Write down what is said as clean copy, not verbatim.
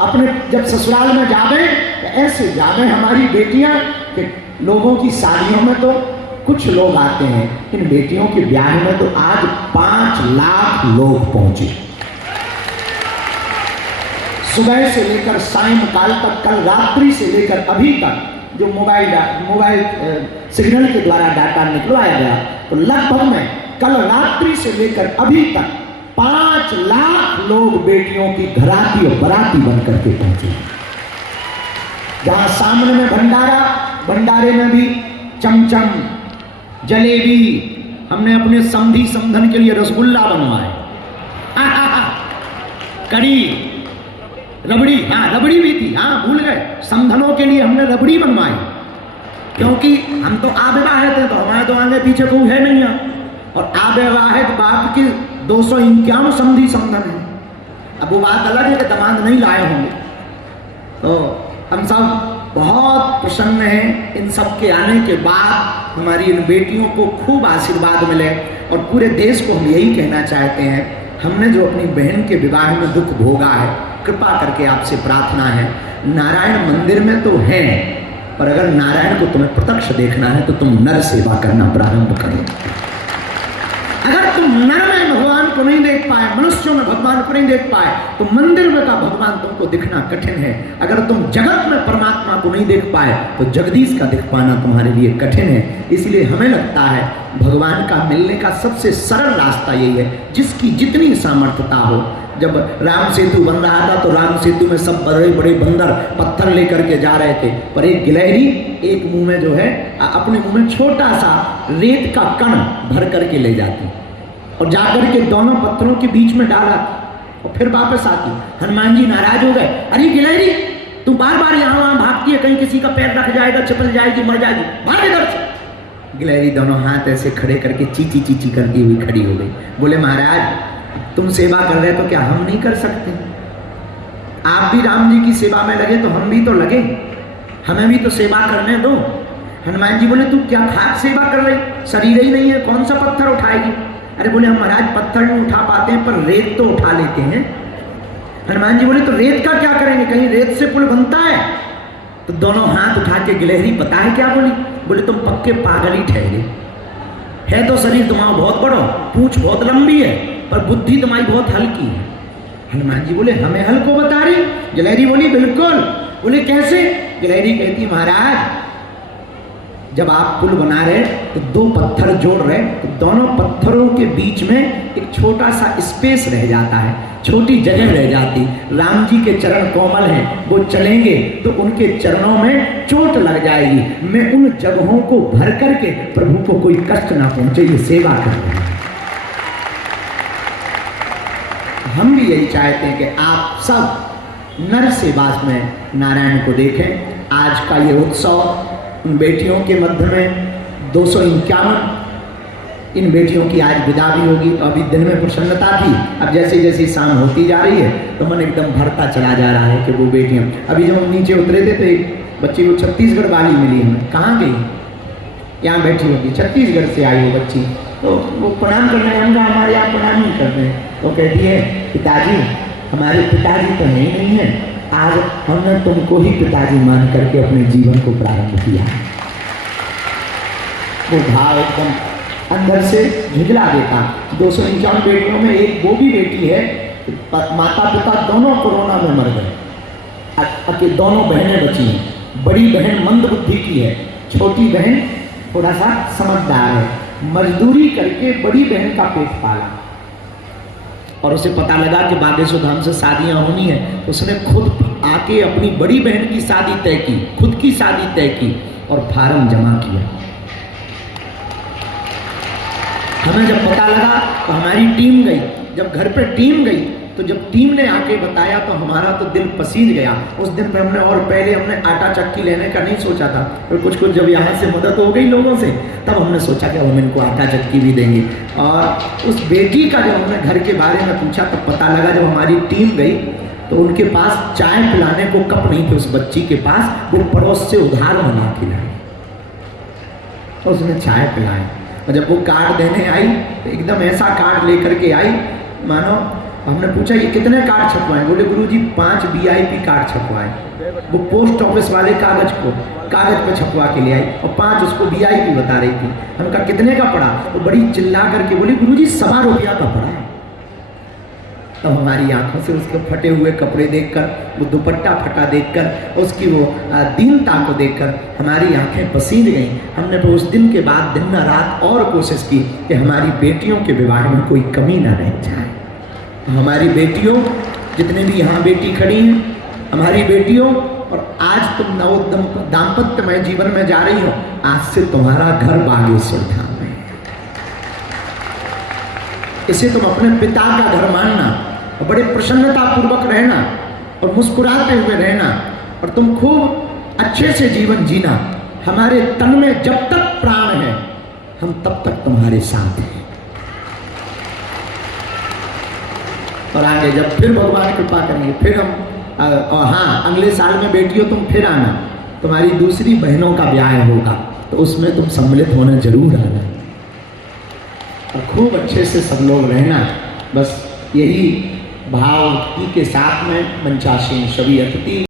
अपने जब ससुराल में जावे तो ऐसे जावे हमारी बेटियां कि लोगों की शादियों में तो कुछ लोग आते हैं, इन बेटियों के ब्याह में तो आज 5 लाख लोग पहुंचे। सुबह से लेकर सायंकाल तक, कल रात्रि से लेकर अभी तक जो मोबाइल सिग्नल के द्वारा डाटा निकलवाया गया, तो लगभग में कल रात्रि से लेकर अभी तक 5 लाख लोग बेटियों की घराती और बराती बनकर के पहुंचे। जहां सामने में भंडारा, भंडारे में भी चमचम, जलेबी, हमने अपने समधी समधन के लिए रसगुल्ला बनवाए, कड़ी, रबड़ी, हाँ रबड़ी भी थी, हाँ भूल गए, समधनों के लिए हमने रबड़ी बनवाई, क्योंकि हम तो अविवाहित हैं, तो हमारे तो आगे पीछे कोई है नहीं है, और अविवाहित बाप के 251 समधी समधन है। अब वो बात अलग है कि दामाद नहीं लाए होंगे, तो हम सब बहुत प्रसन्न हैं इन सब के आने के बाद हमारी इन बेटियों को खूब आशीर्वाद मिले। और पूरे देश को हम यही कहना चाहते हैं, हमने जो अपनी बहन के विवाह में दुख भोगा है, कृपा करके आपसे प्रार्थना है, नारायण मंदिर में तो हैं, पर अगर नारायण को तुम्हें प्रत्यक्ष देखना है तो तुम नर सेवा करना प्रारंभ करो। अगर तुम नर में भगवान को नहीं देख पाए, मनुष्यों में भगवान को नहीं देख पाए, तो मंदिर में का भगवान तुमको दिखना कठिन है। अगर तुम जगत में परमात्मा को नहीं देख पाए तो जगदीश का दिख पाना तुम्हारे लिए कठिन है। इसलिए हमें लगता है भगवान का मिलने का सबसे सरल रास्ता यही है, जिसकी जितनी सामर्थ्यता हो। जब राम सेतु बन रहा था तो राम सेतु में सब बड़े बड़े बंदर पत्थर लेकर के जा रहे थे, पर एक गिलहरी एक मुंह में जो है अपने मुंह में छोटा सा रेत का कण भर करके ले जाती और जाकर के दोनों पत्थरों के बीच में डाला और फिर वापस आती। हनुमान जी नाराज हो गए, अरे गिलहरी तू बार बार यहाँ वहां भागती है, कहीं किसी का पैर रख जाएगा, चिपल जाएगी, मर जाएगी, भाग इधर से। गिलहरी दोनों हाथ ऐसे खड़े करके चीची चीची करती हुई खड़ी हो गई। बोले महाराज तुम सेवा कर रहे तो क्या हम नहीं कर सकते? आप भी राम जी की सेवा में लगे तो हम भी तो लगे, हमें भी तो सेवा करने दो। हनुमान जी बोले तू क्या खाक सेवा कर रही, शरीर ही नहीं है, कौन सा पत्थर उठाएगी? अरे बोले हम महाराज पत्थर नहीं उठा पाते हैं पर रेत तो उठा लेते हैं। हनुमान जी बोले तो रेत का क्या करेंगे, कहीं रेत से पुल बनता है? तो दोनों हाथ उठा के गिलहरी पता है क्या बोली? बोले तुम पक्के पागल ही ठहरे, है तो शरीर तुम्हारा बहुत बड़ा, पूंछ बहुत लंबी है, पर बुद्धि तुम्हारी बहुत हल्की है। हनुमान जी बोले हमें हल्को बता रही? गिलहरी बोली बिल्कुल। बोले कैसे? गिलहरी कहती महाराज जब आप पुल बना रहे तो 2 पत्थर जोड़ रहे तो दोनों पत्थरों के बीच में एक छोटा सा स्पेस रह जाता है, छोटी जगह रह जाती। राम जी के चरण कोमल हैं, वो चलेंगे तो उनके चरणों में चोट लग जाएगी। मैं उन जगहों को भर करके प्रभु को कोई कष्ट ना पहुंचे, ये सेवा कर रहे हैं। हम भी यही चाहते हैं कि आप सब नर सेवा में नारायण को देखें। आज का ये उत्सव उन बेटियों के मध्य में 251 इन बेटियों की आज विदा भी होगी। तो अभी दिन में प्रसन्नता थी, अब जैसे जैसे शाम होती जा रही है तो मन एकदम भरता चला जा रहा है कि वो बेटियां। अभी जब हम नीचे उतरे थे तो एक बच्ची को छत्तीसगढ़ वाली मिली हमें, कहाँ गई? यहाँ बैठी होगी, छत्तीसगढ़ से आई हो बच्ची, तो वो प्रणाम करने आएंगे, हमारे यहाँ प्रणाम नहीं करते हैं। तो कहती है पिताजी हमारे पिताजी तो नहीं है, आज हमने तुमको ही पिताजी मान करके अपने जीवन को प्रारंभ किया। वो भाव एकदम अंदर से झुंझला देता। 251 बेटियों में एक वो भी बेटी है, माता पिता दोनों कोरोना में मर गए, दोनों बहनें बची हैं। बड़ी बहन मंद बुद्धि की है, छोटी बहन थोड़ा सा समझदार है, मजदूरी करके बड़ी बहन का पेट पाला और उसे पता लगा कि बागेश्वर धाम से शादियां होनी है, तो उसने खुद आके अपनी बड़ी बहन की शादी तय की, खुद की शादी तय की और फार्म जमा किया। हमें जब पता लगा तो हमारी टीम गई, जब घर पे टीम गई तो जब टीम ने आके बताया तो हमारा तो दिल पसीज गया। उस दिन पे हमने और पहले हमने आटा चक्की लेने का नहीं सोचा था, और कुछ कुछ जब यहाँ से मदद हो गई लोगों से तब हमने सोचा कि हम इनको आटा चक्की भी देंगे। और उस बेटी का जब हमने घर के बारे में पूछा तो पता लगा जब हमारी टीम गई तो उनके पास चाय पिलाने को कप नहीं थे उस बच्ची के पास, वो पड़ोस से उधार मंगा के लाई तो उसने चाय पिलाई। और जब वो कार्ड देने आई तो एकदम ऐसा कार्ड लेकर के आई मानो हमने पूछा ये कितने कार्ड छपवाए? बोले गुरुजी 5 VIP कार्ड छपवाए। वो पोस्ट ऑफिस वाले कागज पे छपवा के ले आई और 5 उसको VIP बता रही थी। हम कहा कितने का पड़ा? वो बड़ी चिल्ला करके बोली गुरुजी 1.25 रुपया का पड़ा। तो हमारी आंखों से उसके फटे हुए कपड़े देखकर, वो दुपट्टा फटा देखकर, उसकी वो दीनता को देखकर हमारी आंखें पसीज गईं। हमने तो उस दिन के बाद दिन रात और कोशिश की कि हमारी बेटियों के विवाह में कोई कमी ना रह जाए। हमारी बेटियों, जितने भी यहाँ बेटी खड़ी हैं, हमारी बेटियों, और आज तुम दाम्पत्यमय जीवन में जा रही हो, आज से तुम्हारा घर बागेश्वर धाम है। इसे तुम अपने पिता का घर मानना और बड़े प्रसन्नता पूर्वक रहना और मुस्कुराते हुए रहना, और तुम खूब अच्छे से जीवन जीना। हमारे तन में जब तक प्राण है, हम तब तक तुम्हारे साथ हैं। और आगे जब फिर भगवान कृपा करेंगे, फिर हम और हाँ, अगले साल में बेटियों तुम फिर आना, तुम्हारी दूसरी बहनों का ब्याह होगा, तो उसमें तुम सम्मिलित होने जरूर आना और खूब अच्छे से सब लोग रहना। बस यही भाव के साथ में मंचासीन सभी अतिथि